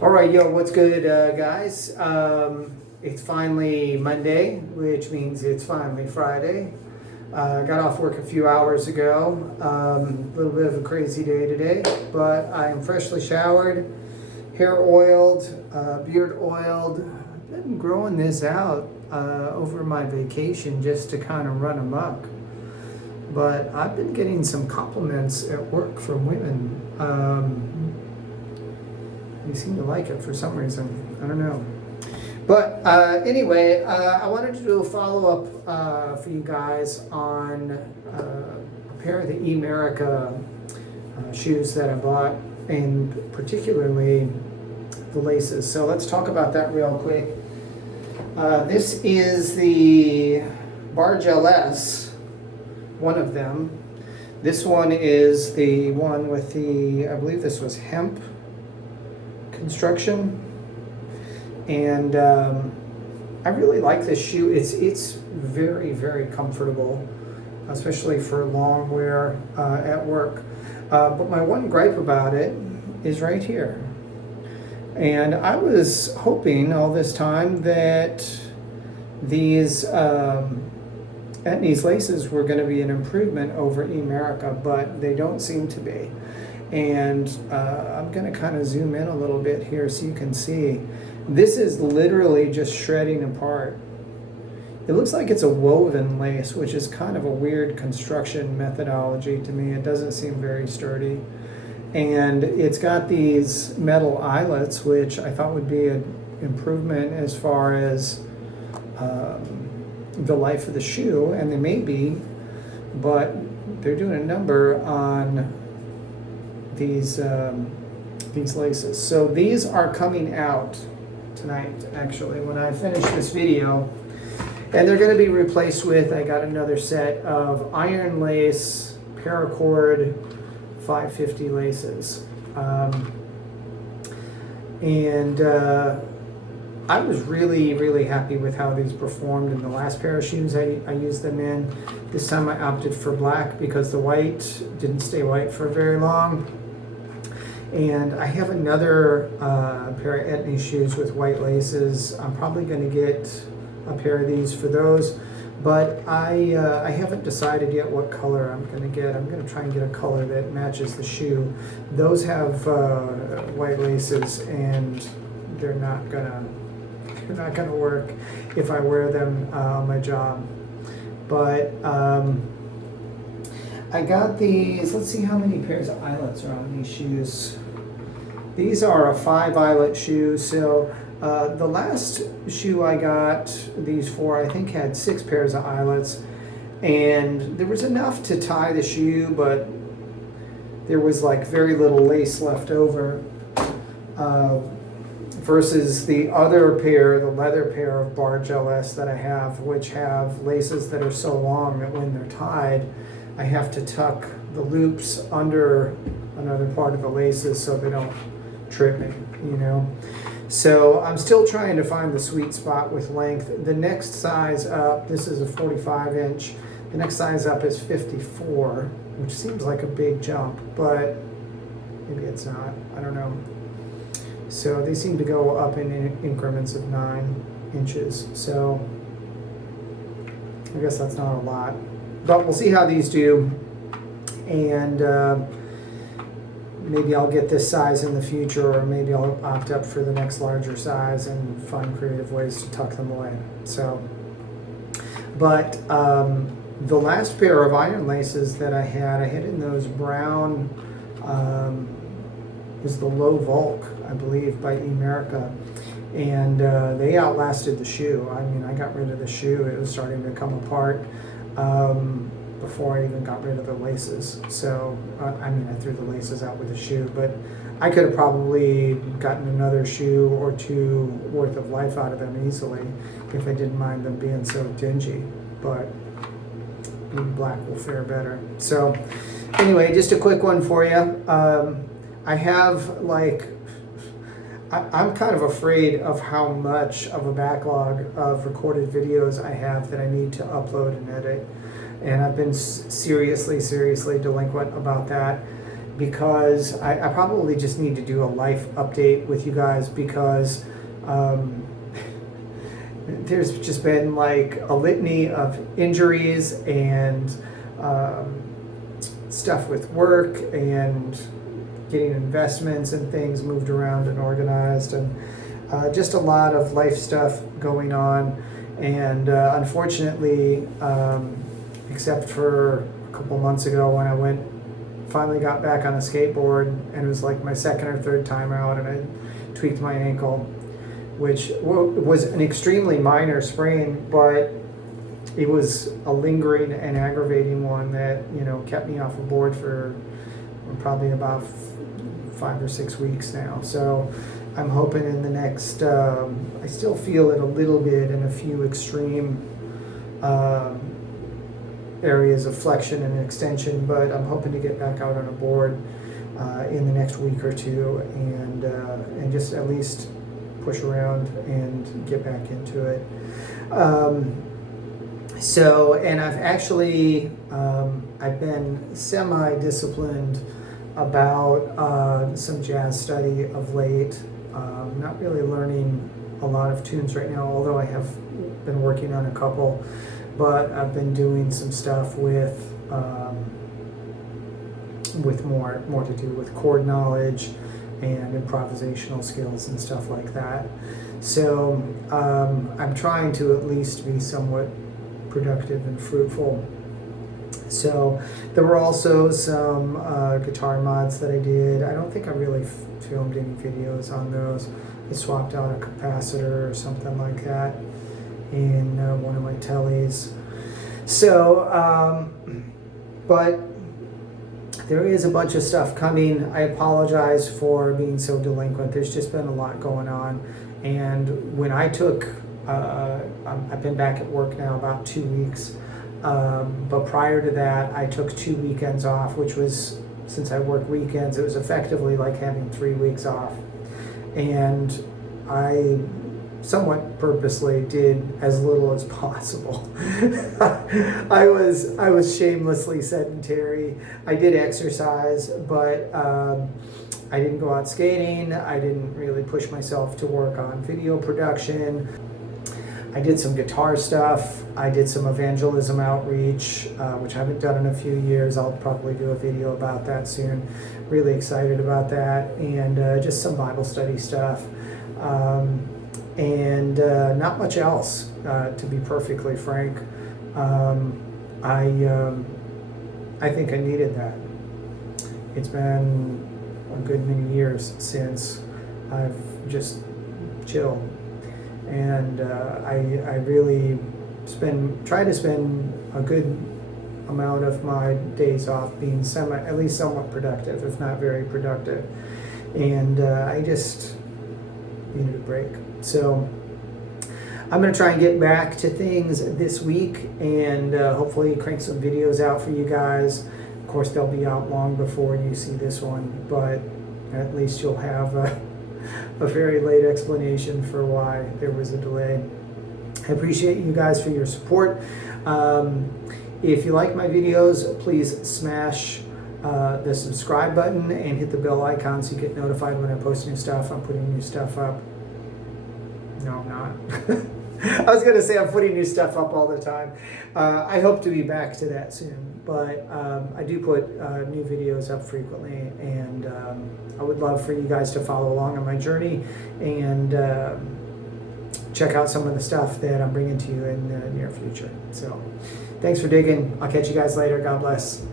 All right, yo, what's good, guys? It's finally Monday, which means it's finally Friday. Got off work a few hours ago. A little bit of a crazy day today, but I am freshly showered, hair oiled, beard oiled. I've been growing this out over my vacation just to kind of run amok. But I've been getting some compliments at work from women. They seem to like it for some reason. I don't know. But anyway, I wanted to do a follow-up for you guys on a pair of the Emerica shoes that I bought, and particularly the laces. So let's talk about that real quick. This is the Barge LS, one of them. This one is the one with the, I believe this was hemp construction, and I really like this shoe. It's very, very comfortable, especially for long wear at work. But my one gripe about it is right here. And I was hoping all this time that these Etnies laces were going to be an improvement over Emerica, but they don't seem to be. And I'm going to kind of zoom in a little bit here so you can see. This is literally just shredding apart. It looks like it's a woven lace, which is kind of a weird construction methodology to me. It doesn't seem very sturdy. And it's got these metal eyelets, which I thought would be an improvement as far as the life of the shoe, and they may be, but they're doing a number on these laces. So these are coming out tonight, actually, when I finish this video, and they're going to be replaced with, I got another set of iron lace paracord 550 laces, and I was really happy with how these performed in the last pair of shoes I used them in. This time I opted for black because the white didn't stay white for very long. And I have another pair of Etnies shoes with white laces. I'm probably going to get a pair of these for those, but I haven't decided yet what color I'm going to get. I'm going to try and get a color that matches the shoe. Those have white laces, and they're not gonna work if I wear them on my job. But I got these. Let's see how many pairs of eyelets are on these shoes. These are a 5 eyelet shoe. So the last shoe I got these for, I think, had 6 pairs of eyelets, and there was enough to tie the shoe, but there was like very little lace left over. Versus the other pair, the leather pair of Barge LS that I have, which have laces that are so long that when they're tied, I have to tuck the loops under another part of the laces so they don't trip me, you know. So I'm still trying to find the sweet spot with length. The next size up, this is a 45 inch, the next size up is 54, which seems like a big jump, but maybe it's not, I don't know. So they seem to go up in increments of 9 inches. So I guess that's not a lot. But we'll see how these do. And maybe I'll get this size in the future, or maybe I'll opt up for the next larger size and find creative ways to tuck them away. So, but the last pair of iron laces that I had in those brown, was the Low Volk, I believe, by Emerica, and they outlasted the shoe. I mean, I got rid of the shoe. It was starting to come apart before I even got rid of the laces. So, I mean, I threw the laces out with the shoe, but I could have probably gotten another shoe or two worth of life out of them easily if I didn't mind them being so dingy, but maybe black will fare better. So, anyway, just a quick one for you. I have, like, I'm kind of afraid of how much of a backlog of recorded videos I have that I need to upload and edit. And I've been seriously delinquent about that. because I probably just need to do a life update with you guys, because there's just been like a litany of injuries and stuff with work and getting investments and things moved around and organized, and just a lot of life stuff going on. And unfortunately, except for a couple months ago when I finally got back on a skateboard, and it was like my second or third time out, and I tweaked my ankle, which was an extremely minor sprain, but it was a lingering and aggravating one that, you know, kept me off a board for probably about 5 or 6 weeks now. So I'm hoping in the next, I still feel it a little bit in a few extreme areas of flexion and extension, but I'm hoping to get back out on a board in the next week or two, and just at least push around and get back into it. So, and I've actually, I've been semi-disciplined about some jazz study of late. Not really learning a lot of tunes right now, although I have been working on a couple, but I've been doing some stuff with more to do with chord knowledge and improvisational skills and stuff like that. So I'm trying to at least be somewhat productive and fruitful. So there were also some guitar mods that I did. I don't think I really filmed any videos on those. I swapped out a capacitor or something like that in one of my tellies. So, but there is a bunch of stuff coming. I apologize for being so delinquent. There's just been a lot going on. And when I took, I've been back at work now about 2 weeks. But prior to that, I took 2 weekends off, which was, since I work weekends, it was effectively like having 3 weeks off. And I somewhat purposely did as little as possible. I was shamelessly sedentary. I did exercise, but I didn't go out skating. I didn't really push myself to work on video production. I did some guitar stuff. I did some evangelism outreach, which I haven't done in a few years. I'll probably do a video about that soon. Really excited about that. And just some Bible study stuff. And not much else, to be perfectly frank. I think I needed that. It's been a good many years since I've just chilled. And I really try to spend a good amount of my days off being at least somewhat productive, if not very productive. And I just needed a break. So I'm going to try and get back to things this week, and hopefully crank some videos out for you guys. Of course, they'll be out long before you see this one, but at least you'll have a very late explanation for why there was a delay. I appreciate you guys for your support. If you like my videos, please smash the subscribe button and hit the bell icon so you get notified when I post new stuff. I'm putting new stuff up. No, I'm not. I was going to say I'm putting new stuff up all the time. I hope to be back to that soon, but I do put new videos up frequently, and I would love for you guys to follow along on my journey and check out some of the stuff that I'm bringing to you in the near future. So thanks for digging. I'll catch you guys later. God bless.